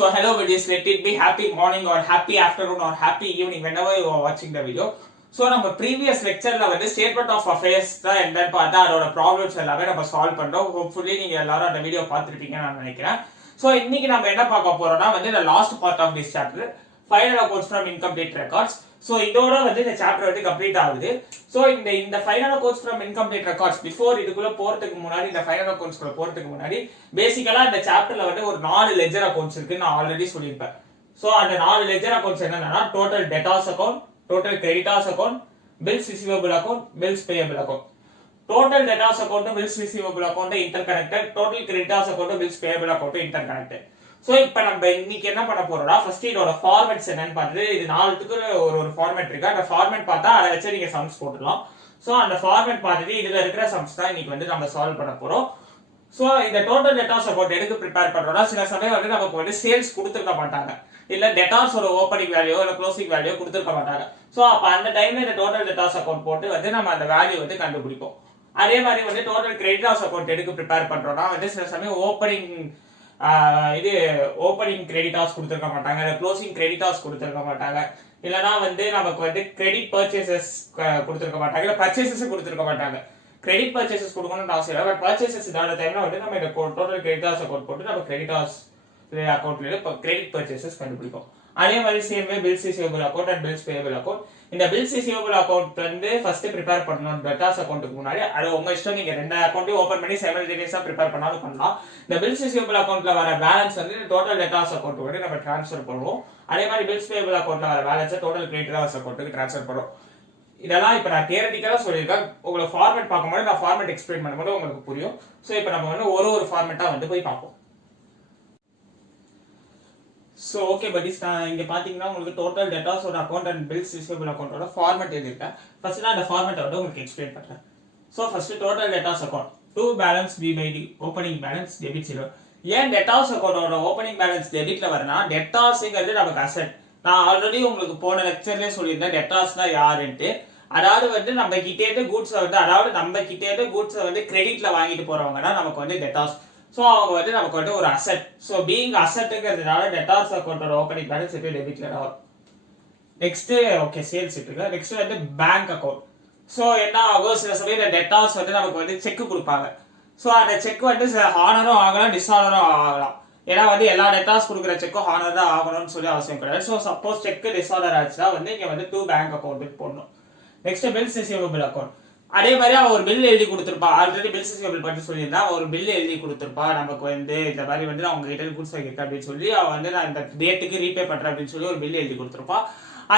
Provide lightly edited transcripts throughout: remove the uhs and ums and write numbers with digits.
So hello videos, let it be happy morning or happy afternoon or happy evening whenever you are watching the video. So நம்ம previous லெக்சர்ல வந்து statement of affairs தான் என்னன்னு பார்த்தா அதோட problems எல்லாமே நம்ம solve பண்றோம். ஹோப்ஃபுல்லி நீங்க எல்லாரும் அந்த வீடியோ பார்த்துருப்பீங்கன்னு நான் நினைக்கிறேன். ஸோ இன்னைக்கு நம்ம என்ன பார்க்க போறோம்னா வந்து இந்த last part of this chapter final accounts from incomplete records. So இதோட வந்து இந்த சாப்டர் வந்து கம்ப்ளீட் ஆகுது. ஸோ இந்த final accounts from incomplete records before இதுக்குள்ள போறதுக்கு முன்னாடி இந்த ஃபைனல் அக்கவுண்ட்ஸ் குள்ள போறதுக்கு முன்னாடி பேசிக்கலா இந்த சாப்டர்ல வந்து ஒரு 4 லெட்ஜர் அக்கவுண்ட்ஸ் இருக்குன்னு நான் ஆல்ரெடி சொல்லியிருப்பேன். ஸோ அந்த 4 லெட்ஜர் அக்கவுண்ட்ஸ் என்னன்னா total debtors account, total creditors account, bills receivable account, bills payable account. Total debtors account and bills receivable account interconnected, total creditors account and bills payable account interconnected. So இப்போ நம்ம இன்னைக்கு என்ன பண்ண போறோம்னா first இதோட formats என்னன்னு பார்த்துட்டு இது நாலுத்துக்கு ஒரு ஃபார்மேட் இருக்கு. அந்த ஃபார்மேட் பார்த்தா அதை வச்சு நீங்க சம்ஸ் போட்டுடலாம். ஸோ அந்த ஃபார்மேட் பார்த்துட்டு இதுல இருக்கிற சம்ஸ் தான் இன்னைக்கு வந்து நம்ம சால்வ் பண்ண போறோம். ஸோ இந்த டோட்டல் டெட்டார்ஸ் அக்கௌண்ட் எதுக்கு ப்ரிப்பேர் பண்றோம்னா சில சமயம் வந்து நமக்கு வந்து சேல்ஸ் கொடுத்துருக்க மாட்டாங்க, இல்ல டெட்டார்ஸ் ஒரு ஓப்பனிங் வேல்யூ இல்ல க்ளோசிங் வேல்யூ கொடுத்துருக்க மாட்டாங்க. ஸோ அப்ப அந்த டைம்ல இந்த டோட்டல் டெட்டார்ஸ் அக்கௌண்ட் போட்டு வந்து நம்ம அந்த வேல்யூ வந்து கண்டுபிடிப்போம். அதே மாதிரி வந்து டோட்டல் கிரெடிட்டார்ஸ் அக்கௌண்ட் எதுக்கு ப்ரிப்பேர் பண்றோம்னா வந்து சில சமயம் ஓப்பனிங் கிரெடிட்டார்ஸ் கொடுத்துருக்க மாட்டாங்க, இல்ல க்ளோசிங் கிரெடிட்டார்ஸ் கொடுத்துருக்க மாட்டாங்க, இல்லனா வந்து நமக்கு வந்து கிரெடிட் பர்ச்சேசஸ் கொடுத்துருக்க மாட்டாங்க, இல்ல பர்ச்சேசஸ் கொடுத்துருக்க மாட்டாங்க. கிரெடிட் பர்ச்சேசஸ் கொடுக்கணும்னு அவசியம் இல்லை, பட் பர்ச்சேசஸ் இதான டைம்ல வந்து நம்ம இந்த டோட்டல் கிரெடிட்டார்ஸ் அக்கௌண்ட் போட்டு நம்ம கிரெடிட்டார்ஸ் அக்கௌண்ட்ல கிரெடிட் பர்ச்சேசஸ் கண்டுபிடிப்போம். அதே மாதிரி same way bills receivable account and bills payable account. இந்த பில்ஸ் ரிசீவபிள் அக்கௌண்ட் வந்து ஃபர்ஸ்ட் ப்ரிப்பேர் பண்ணணும் டெட்டார்ஸ் அக்கௌண்ட்டுக்கு முன்னாடி. அது உங்க இஷ்டம், நீங்க ரெண்டு அக்கௌண்ட்டையும் ஓபன் பண்ணி சைமல்டேனியஸா ப்ரிப்பேர் பண்ணாலும் பண்ணலாம். இந்த பில்ஸ் ரிசீவபிள் அக்கௌண்ட்ல வர பேலன்ஸ் வந்து டோட்டல் டெட்டார்ஸ் அக்கௌண்ட் வந்து நம்ம ட்ரான்ஸ்ஃபர் பண்ணுவோம். அதே மாதிரி பில்ஸ் பேயபிள் அக்கௌண்ட்ல வர பேலன்ஸ் டோட்டல் கிரெடிட்டார்ஸ் அக்கௌண்ட்டுக்கு ட்ரான்ஸ்ஃபர் பண்ணுவோம். இதெல்லாம் இப்ப நான் தியரட்டிக்கலா சொல்லியிருக்கேன். உங்களுக்கு ஃபார்மேட் பார்க்கும்போது நான் ஃபார்மேட் எக்ஸ்பிளைன் பண்ணும்போது உங்களுக்கு புரியும். ஸோ இப்போ நம்ம வந்து ஒரு ஃபார்மேட்டா வந்து போய் பார்ப்போம். ஸோ ஓகே buddies, நான் இங்க பாத்தீங்கன்னா உங்களுக்கு டோட்டல் டெட்டார்ஸோட அக்கௌண்ட் அண்ட் பில்ஸ் ரிசீவபிள் அக்கௌண்டோட ஃபார்மேட் எழுதிருக்கேன். ஃபர்ஸ்ட் நான் அந்த ஃபார்மேட்டை வந்து உங்களுக்கு எக்ஸ்பிளைன் பண்றேன். So first total debtors account to balance B by D opening balance debit 0. ஏன் டெட்டார்ஸ் அக்கௌண்டோட ஓப்பனிங் பேலன்ஸ் டெபிட்ல வரனா டெட்டார்ஸ்ங்கிறது நமக்கு அசெட். நான் ஆல்ரெடி உங்களுக்கு போன லெக்சர்லயே சொல்லியிருந்தேன் டெட்டார்ஸ்னா யாருன்ட்டு. அதாவது வந்து நம்ம கிட்டே இருந்து கூட்ஸை வந்து கிரெடிட்ல வாங்கிட்டு போறவங்கன்னா நமக்கு வந்து டெட்டார்ஸ். ஸோ அவங்க வந்து நமக்கு வந்து ஒரு அசெட். ஸோ பீயிங் அசெட்டுங்கிறதுனால டெட்டார்ஸ் அக்கௌண்டோட ஓப்பனிங் பேலன்ஸ் இப்போ டெபிட்ல வரும். நெக்ஸ்ட் ஓகே சேல்ஸ் இருக்கு. நெக்ஸ்ட் வந்து பேங்க் அக்கௌண்ட். ஸோ என்ன ஆகும், சில சமயம் டெட்டார்ஸ் வந்து நமக்கு வந்து செக் கொடுப்பாங்க. ஸோ அந்த செக் வந்து ஹானரும் ஆகலாம், டிஸ்ஹானரும் ஆகலாம். ஏன்னா வந்து எல்லா டெட்டார்ஸ் கொடுக்குற செக்கும் ஹானர் தான் ஆகணும்னு சொல்லி அவசியம் கிடையாது. ஸோ சப்போஸ் செக் டிஸ்ஆர்டர் ஆச்சுன்னா வந்து இங்க வந்து 2 பேங்க் அக்கௌண்ட்டுக்கு போடணும். Next bills receivable account. அதே மாதிரி அவன் ஒரு பில் எழுதி கொடுத்துருப்பா. ஆல்ரெடி பில்ஸ் ரிசீவபிள் பற்றி சொல்லியிருந்தா ஒரு பில் எழுதி கொடுத்துருப்பா. நமக்கு வந்து இந்த மாதிரி வந்து அவங்க கிட்ட குட்ஸ் வாங்கியிருக்கேன் அப்படின்னு சொல்லி அவன் வந்து நான் இந்த டேட்டுக்கு ரீபே பண்றேன் அப்படின்னு சொல்லி ஒரு பில் எழுதி கொடுத்துருப்பா.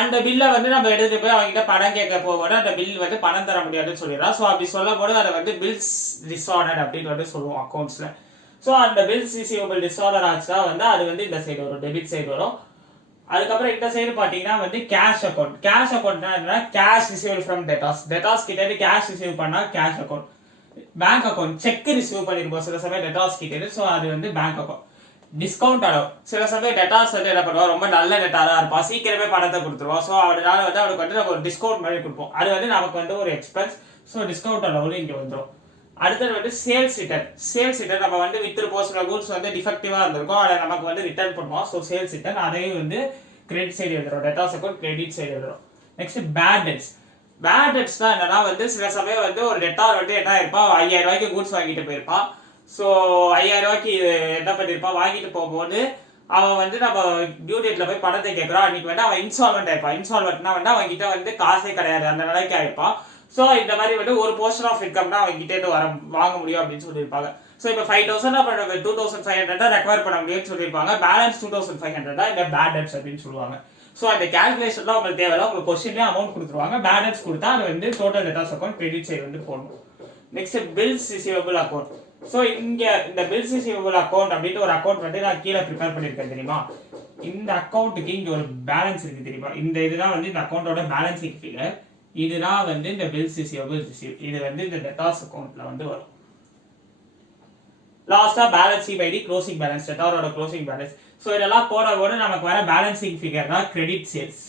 அந்த பில்லை வந்து நம்ம எடுத்து போய் அவங்ககிட்ட பணம் கேட்க போகும்போது அந்த பில் வந்து பணம் தர முடியாதுன்னு சொல்லிடுறான். ஸோ அப்படி சொல்லும் போது அதை வந்து பில்ஸ் டிஸ்ஆர்டர் அப்படின்னு வந்து சொல்லுவோம் அக்கௌண்ட்ஸ்ல. ஸோ அந்த பில்ஸ் ரிசீவபிள் டிஸ்ஆர்டர் ஆச்சுன்னா வந்து அது வந்து இந்த சைடு வரும், டெபிட் சைடு வரும். அதுக்கப்புறம் இந்த சைடு பாத்தீங்கன்னா வந்து கேஷ் அக்கௌண்ட். கேஷ் அக்கௌண்ட் என்ன, கேஷ் ரிசீவ் ஃப்ரம் டெட்டார்ஸ் கிட்ட இருந்து கேஷ் ரிசீவ் பண்ணா cash account. Bank account check receive பண்ணிருப்போம் சில சமயம் டெட்டார்ஸ் கிட்ட இருந்து. ஸோ அது வந்து பேங்க் அக்கௌண்ட். டிஸ்கவுண்ட் அளவு சில சமயம் டெட்டார்ஸ் வந்து என்ன பண்ணுவோம், ரொம்ப நல்ல டெட்டாரா இருப்பா, சீக்கிரமே பணத்தை கொடுத்துருவோம். ஸோ அதனால வந்து அவனுக்கு வந்து நம்ம ஒரு டிஸ்கவுண்ட் மாதிரி கொடுப்போம். அது வந்து நமக்கு வந்து ஒரு எக்ஸ்பென்ஸ். ஸோ டிஸ்கவுண்ட் அளவுல இங்க வந்துடும். அடுத்தது வந்து சேல்ஸ் ரிட்டர்ன் நம்ம வந்து வித்துருப்போம். சில கூட்ஸ் வந்து டிஃபெக்டிவா இருந்திருக்கும், அதை நமக்கு வந்து ரிட்டர்ன் பண்ணுவோம். ஸோ சேல்ஸ் ரிட்டர்ன் அதையும் வந்து கிரெடிட் சைடு எழுதுறோம், டெட்டார்ஸ் அக்கௌண்ட் கிரெடிட் சைடு எழுதுறோம். நெக்ஸ்ட் பேட் டெட்ஸ் தான் என்னன்னா வந்து சில சமயம் வந்து ஒரு டெட்டார் வந்து என்ன இருப்பா, 5000 ரூபாய்க்கு கூட்ஸ் வாங்கிட்டு போயிருப்பான். ஸோ 5000 ரூபாய்க்கு என்ன பண்ணிருப்பான், வாங்கிட்டு போகும்போது அவன் வந்து நம்ம டியூ டேட்ல போய் பணத்தை கேட்கறான். அன்னைக்கு வந்து அவன் இன்சால்வெண்ட் ஆயிருப்பான். இன்சால்வெண்ட்னா வந்து அவன் கிட்ட வந்து காசே கிடையாது, அந்த நிலைக்கு ஆயிருப்பான். ஸோ இந்த மாதிரி வந்து ஒரு போர்ஷன் ஆஃப் இன்கம் தான் அவங்க கிட்டே இருந்து வாங்க முடியும் அப்படின்னு சொல்லியிருப்பாங்க. ஸோ இப்போ 5000 அப்புறம் 2500 ரெக்வயர் பண்ண முடியும்னு சொல்லியிருப்பாங்க. பேலன்ஸ் 2500 தான் இந்த பேட் டெட்ஸ் அப்படின்னு சொல்லுவாங்க. ஸோ அந்த கேல்குலேஷன்லாம் உங்களுக்கு தேவையில்ல, உங்களுக்கு கொஸ்டின்லேயே அமௌண்ட் கொடுத்துருவாங்க. பேட் டெட்ஸ் கொடுத்தா அது வந்து total debtors account credit side வந்து போடணும். Next bills receivable account. So இங்க இந்த பில்ஸ் ரிசீவபிள் அக்கௌண்ட் அப்படின்ட்டு ஒரு அக்கௌண்ட் வந்து நான் கீழே ப்ரிப்பேர் பண்ணியிருக்கேன் தெரியுமா. இந்த அக்கௌண்ட்டுக்கு இங்க ஒரு பேலன்ஸ் இருக்கு தெரியுமா. இந்த இதுதான் வந்து இந்த அக்கௌண்டோட பேலன்சிங் ஃபிகர். இதுதான் வந்து இந்த பில்ஸ் ரிசீவபிள் இது வந்து இந்த டெட்டார்ஸ் அக்கௌண்ட்ல வந்து வரும். லாஸ்டா balance by D closing balance, டெட்டாரோட க்ளோசிங் பேலன்ஸ். சோ இதெல்லாம் போறவோட நமக்கு வர பேலன்சிங் ஃபிகர் தான் கிரெடிட் சேல்ஸ்.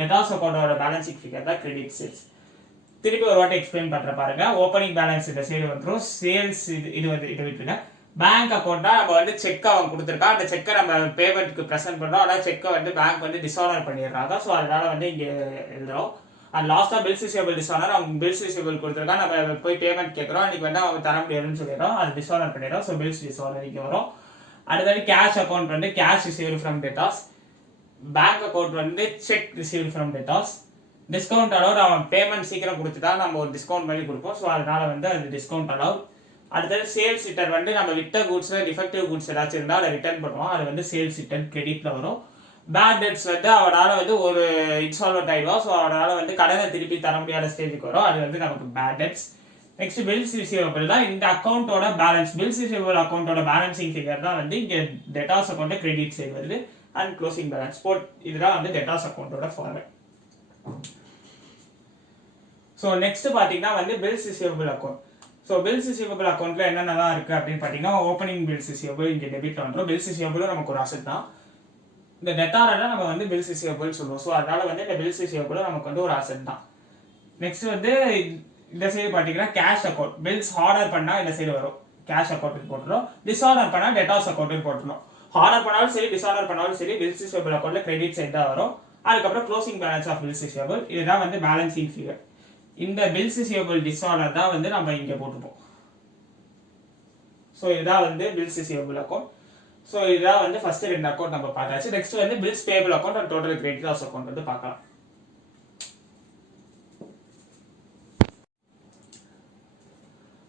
டெட்டார்ஸ் அக்கௌண்டோட பேலன்சிங் ஃபிகர் தான் கிரெடிட் சேல்ஸ். திருப்பி ஒரு வாட்டி எக்ஸ்பிளைன் பண்ற பாருங்க. ஓப்பனிங் பேலன்ஸ் இந்த சைடு வந்துரும், சேல்ஸ் இது வந்து இது விட்டுருங்க. பேங்க் அக்கௌண்ட்னா நம்ம வந்து செக் அவன் கொடுத்துருக்கா, அந்த செக்கை நம்ம பேமெண்ட்டுக்கு ப்ரெசென்ட் பண்ணுறோம். ஆனால் செக்கை வந்து பேங்க் வந்து டிஸ்ஆனர் பண்ணிடுறாங்க. ஸோ அதனால வந்து இங்கே எழுதுறோம். அண்ட் லாஸ்ட்டாக பில்ஸ் ரிசீவபிள் டிஸ்ஆனர், அவங்க பில்ஸ் ரிசீவபிள் கொடுத்துருக்கா, நம்ம போய் பேமெண்ட் கேட்குறோம், அன்றைக்கி வந்து அவங்க தர முடியாதுன்னு சொல்லிடுறோம், அது டிஸ்ஆனர் பண்ணிடுறோம். ஸோ பில்ஸ் டிஸ்ஆனர் இங்கே வரும். அடுத்தது கேஷ் அக்கௌண்ட் வந்து cash received from debtors, bank account வந்து cheque received from debtors. Discount allowed, அவன் பேமெண்ட் சீக்கிரம் கொடுத்துட்டா நம்ம ஒரு டிஸ்கவுண்ட் பண்ணி கொடுப்போம். ஸோ அதனால வந்து அது டிஸ்கவுண்ட் அலவுட். அடுத்தது சேல்ஸ் ரிட்டர்ன் வந்து நம்ம விட்ட கூட்ஸ்ல டிஃபெக்டிவ் கூட்ஸ் ஏதாச்சும் இருந்தால் அதை ரிட்டர்ன் பண்ணுவோம், அது வந்து சேல்ஸ் ரிட்டர்ன் கிரெடிட்ல வரும். பேட் டெட்ஸ் வந்து அவனால வந்து ஒரு இன்ஸ்டால்மெண்ட் ஆயிடுவா, ஸோ அவனால வந்து கடனை திருப்பி தர முடியாத ஸ்டேஜுக்கு வரும், அது வந்து நமக்கு bad debts. Next bills receivable தான் இந்த அக்கௌண்ட்டோட பேலன்ஸ். பில்ஸ் ரிசீவபிள் அக்கௌண்ட்டோட பேலன்சிங் ஃபிகர் தான் வந்து இங்கே டெட்டாஸ் அக்கௌண்ட்டை கிரெடிட் செய்வது அண்ட் க்ளோசிங் பேலன்ஸ் போட். இதுதான் வந்து டெட்டாஸ் அக்கௌண்ட்டோட ஃபார்மேட். ஸோ நெக்ஸ்ட் பார்த்தீங்கன்னா வந்து bills receivable account. So bills receivable அக்கௌண்ட்ல என்னென்னலாம் இருக்கு அப்படின்னு பார்த்தீங்கன்னா, ஓப்பனிங் பில்ஸ் ரிசீவபிள் இங்கே டெபிட் பண்ணுறோம். பில்ஸ் ரிசீவபிளும் நமக்கு ஒரு அசெட் தான். இந்த டெட்டாரெல்லாம் நம்ம வந்து பில்ஸ் ரிசீவபிள் சொல்லுவோம். ஸோ அதனால வந்து இந்த பில்ஸ் ரிசீவபிளும் நமக்கு வந்து ஒரு அசெட் தான். நெக்ஸ்ட் வந்து இந்த சைடு பார்த்தீங்கன்னா கேஷ் அக்கௌண்ட். பில்ஸ் ஆர்டர் பண்ணால் இந்த சைடு வரும், கேஷ் அக்கௌண்ட்டுக்கு போட்டுரும். டிஸ்ஆர்டர் பண்ணால் டெட்டாஸ் அக்கௌண்ட்டுக்கு போட்டுரும். ஆர்டர் பண்ணாலும் சரி டிஸ்ஆர்டர் பண்ணாலும் சரி பில்ஸ் ரிசீவபிள் அக்கௌண்ட்ல கிரெடிட் சைடு தான் வரும். அதுக்கப்புறம் closing balance of bills receivable, இதுதான் வந்து பேலன்சிங் ஃபிகர். இந்த பில்ஸ் ரிசீவபிள் டிஸ்ஆர்டர் தான் வந்து நம்ம இங்கே போட்டுப்போம். ஸோ இதுதான் வந்து பில்ஸ் ரிசீவபிள் அக்கௌண்ட். ஸோ இதுதான் வந்து ஃபர்ஸ்ட் ரெண்டு அக்கௌண்ட் நம்ம பார்த்தாச்சு. நெக்ஸ்ட் வந்து bills payable account and total creditors account வந்து பார்க்கலாம்.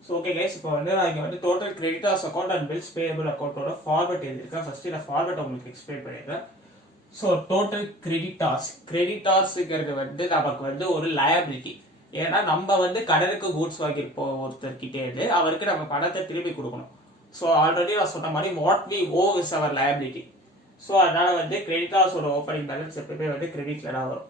ஸோ ஓகே கைஸ், இப்போ வந்து நான் இங்கே வந்து total creditors account and bills payable அக்கௌண்ட்டோட ஃபார்மேட் எழுதியிருக்கேன். ஃபர்ஸ்ட் இந்த ஃபார்மேட் உங்களுக்கு எக்ஸ்பிளைன் பண்ணிடுறேன். ஸோ டோட்டல் கிரெடிட்டார்ஸ்ங்கிறது வந்து நமக்கு வந்து ஒரு லயபிலிட்டி. ஏன்னா நம்ம வந்து கடனுக்கு கூட்ஸ் வாங்கியிருப்போம் ஒருத்தர்கிட்டே இருந்து, அவருக்கு நம்ம பணத்தை திருப்பி கொடுக்கணும். ஸோ ஆல்ரெடி நான் சொன்ன மாதிரி what we owe is our liability. So அதனால வந்து கிரெடிட்டார்ஸோட ஓப்பனிங் பேலன்ஸ் எப்பவுமே வந்து கிரெடிட்ல தான் வரும்.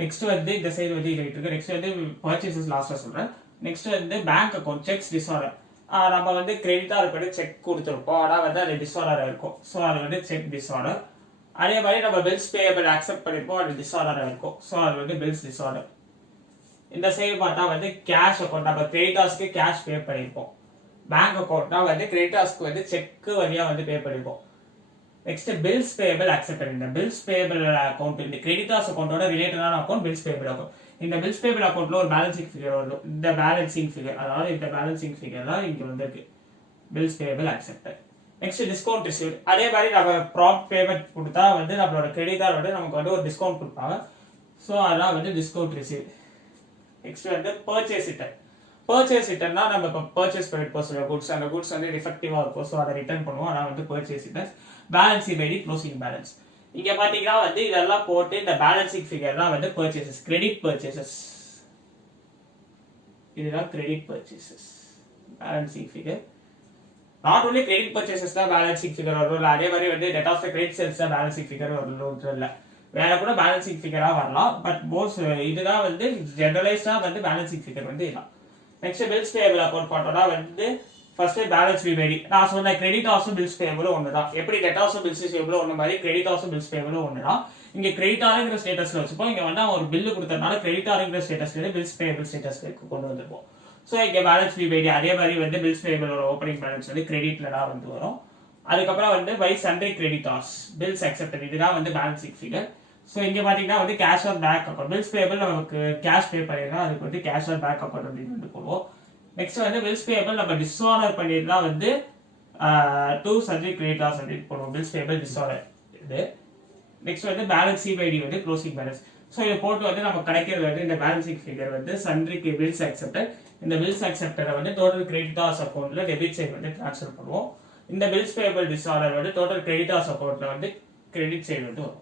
நெக்ஸ்ட் வந்து இந்த சைடு வந்து இது இருக்கு. நெக்ஸ்ட் வந்து பர்ச்சேசஸ் லாஸ்ட்ல சொல்றேன். நெக்ஸ்ட் வந்து பேங்க் அக்கௌண்ட் செக்ஸ் டிஸ்ஆர்டர். நம்ம வந்து கிரெடிட்டாருக்கு வந்து செக் கொடுத்துருப்போம், ஆனால் வந்து அது டிஸ்ஆர்டர் இருக்கும். ஸோ அது வந்து செக் டிஸ்ஆர்டர். அதே மாதிரி நம்ம பில்ஸ் பேயபிள் அக்செப்ட் பண்ணிருப்போம், அது டிஸ்ஆர்டர் இருக்கும். ஸோ அது வந்து பில்ஸ் டிஸ்ஆர்டர். இந்த சைடு பார்த்தா வந்து கேஷ் அக்கௌண்ட், நம்ம கிரெடிட்டார்ஸ்க்கு கேஷ் பே பண்ணிருப்போம். பேங்க் அக்கௌண்ட்னா வந்து கிரெடிட்டார்ஸ்க்கு வந்து செக் வழியா வந்து பே பண்ணிருப்போம். Next bills payable accept. இந்த பில்ஸ் பேயபிள் அக்கௌண்ட் இந்த கிரெடிட்டார்ஸ் அக்கௌண்டோட ரிலேட்டடான அக்கௌண்ட் பில்ஸ் பேயபிள் அக்கௌண்ட். இந்த பில்ஸ் பேயபிள் அக்கௌண்ட்ல ஒரு பேலன்சிங் ஃபிகர் வரும். இந்த பேலன்சிங் ஃபிகர், அதாவது இந்த பேலன்சிங் ஃபிகர் தான் இங்க வந்திருக்கு, bills payable accept. Next discount receive. அதே மாதிரி நம்ம ப்ராம்ப்ட் பேமெண்ட் கொடுத்தா வந்து நம்மளோட கிரெடிட்டார் வந்து நமக்கு வந்து ஒரு டிஸ்கவுண்ட் கொடுப்பாங்க. ஸோ அதான் வந்து டிஸ்கவுண்ட் ரிசீவ். நெக்ஸ்ட் வந்து பர்ச்சேஸ் ரிட்டர்ன். பர்ச்சேஸ் ரிட்டர்னா நம்ம இப்போ பர்ச்சேஸ் பண்ணிட்டு போக சொல்ற குட்ஸ், அந்த குட்ஸ் வந்து டிஃபெக்டிவா இருக்கும், ஸோ அதை ரிட்டர்ன் பண்ணுவோம். அதான் வந்து purchase return. Balancing by closing balance. இங்க பாத்தீங்கன்னா வந்து இதெல்லாம் போட்டு இந்த பேலன்சிங் ஃபிகர் தான் வந்து பர்ச்சேசஸ், கிரெடிட் பர்ச்சேசஸ். இதுதான் credit purchases balancing figure. Not only credit purchases தான் பேலன்சிங் ஃபிகர் வரும், அதே மாதிரி வந்து டெட் ஆஃப் கிரெடிட் சேல்ஸ் தான் பேலன்சிங் ஃபிகர் வரும் இல்ல, வேற கூட பேலன்சிங் ஃபிகரா வரலாம். பட் மோஸ்ட் இதுதான் வந்து ஜெனரலைஸ்டா வந்து பேலன்சிங் ஃபிகர் வந்து இதுதான். நெக்ஸ்ட் பில்ஸ் பேயபிள் அக்கௌண்ட் பார்த்தோம்னா வந்து ஃபர்ஸ்ட் பேலன்ஸ் வி ரெடி. நான் சொன்ன கிரெடிட் ஆர்ஸும் பில்ஸ் பேயபிளும் ஒண்ணுதான். எப்படி டெட் ஆர்ஸும் பில்ஸ் பேயபிளும் ஒண்ணு மாதிரி கிரெடிட் ஆர்ஸும் பில்ஸ் பேயபிளும் ஒண்ணுதான். இங்க கிரெடிட் ஆருங்கிற ஸ்டேட்டஸ்ல வச்சுப்போம், இங்க வந்து ஒரு பில்லு கொடுத்ததுனால கிரெடிட் ஆருங்கிற ஸ்டேட்டஸ்ல இருந்து பில்ஸ் பேயபிள் ஸ்டேட்டஸ்க்கு கொண்டு வந்துருப்போம். ஸோ இங்க பேலன்ஸ் வி ரெடி. அதே மாதிரி வந்து பில்ஸ் பேயபிளோட ஓப்பனிங் பேலன்ஸ் வந்து கிரெடிட்ல தான் வந்து வரும். அதுக்கப்புறம் வந்து by sundry creditors bills accepted, இதுதான் வந்து பேலன்சிங் ஃபிகர். ஸோ இங்க பாத்தீங்கன்னா வந்து cash or bank account. Bills payable நமக்கு கேஷ் பே பண்ணிருக்கோம், அதுக்கு வந்து கேஷ் ஆர் பேக் அக்கௌண்ட் அப்படின்னு வந்து போடுவோம். நெக்ஸ்ட் வந்து பில்ஸ் பேயபிள் நம்ம டிஸ்ஆர்டர் பண்ணிருந்தா வந்து டூ சண்டே கிரெடிட்டார்ஸ் அப்படின்னு போடுவோம். பில்ஸ் பேயபிள் டிஸ்ஆர்டர் இது. நெக்ஸ்ட் வந்து பேலன்ஸ் சிஐடி வந்து க்ளோசிங் பேலன்ஸ். ஸோ இதை போட்டு வந்து நம்ம கிடைக்கிறது வந்து இந்த பேலன்சிங் ஃபிகர் வந்து சன்ட்ரிக்கு பில்ஸ் அக்செப்டட். இந்த பில்ஸ் அக்செப்டரை வந்து டோட்டல் கிரெடிட்டார்ஸ் அக்கௌண்ட்ல டெபிட் சைடு வந்து ட்ரான்ஸ்ஃபர் பண்ணுவோம். இந்த பில்ஸ் பேயபிள் டிஸ்ஆர்டர் வந்து டோட்டல் கிரெடிட்டார்ஸ் அக்கௌண்ட்ல வந்து கிரெடிட் சைடு வந்து வரும்.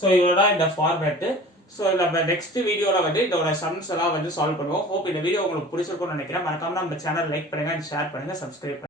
ஸோ இதோட இந்த ஃபார்மேட்டு. ஸோ நம்ம நெக்ஸ்ட் வீடியோல வந்து இதோட சம்ஸ் எல்லாம் வந்து சால்வ் பண்ணுவோம். ஹோப் இந்த வீடியோ உங்களுக்கு பிடிச்சிருக்கும்னு நினைக்கிறேன். மறக்காம நம்ம சேனல் லைக் பண்ணுங்க, ஷேர் பண்ணுங்க, சப்ஸ்கிரைப் பண்ணுங்க.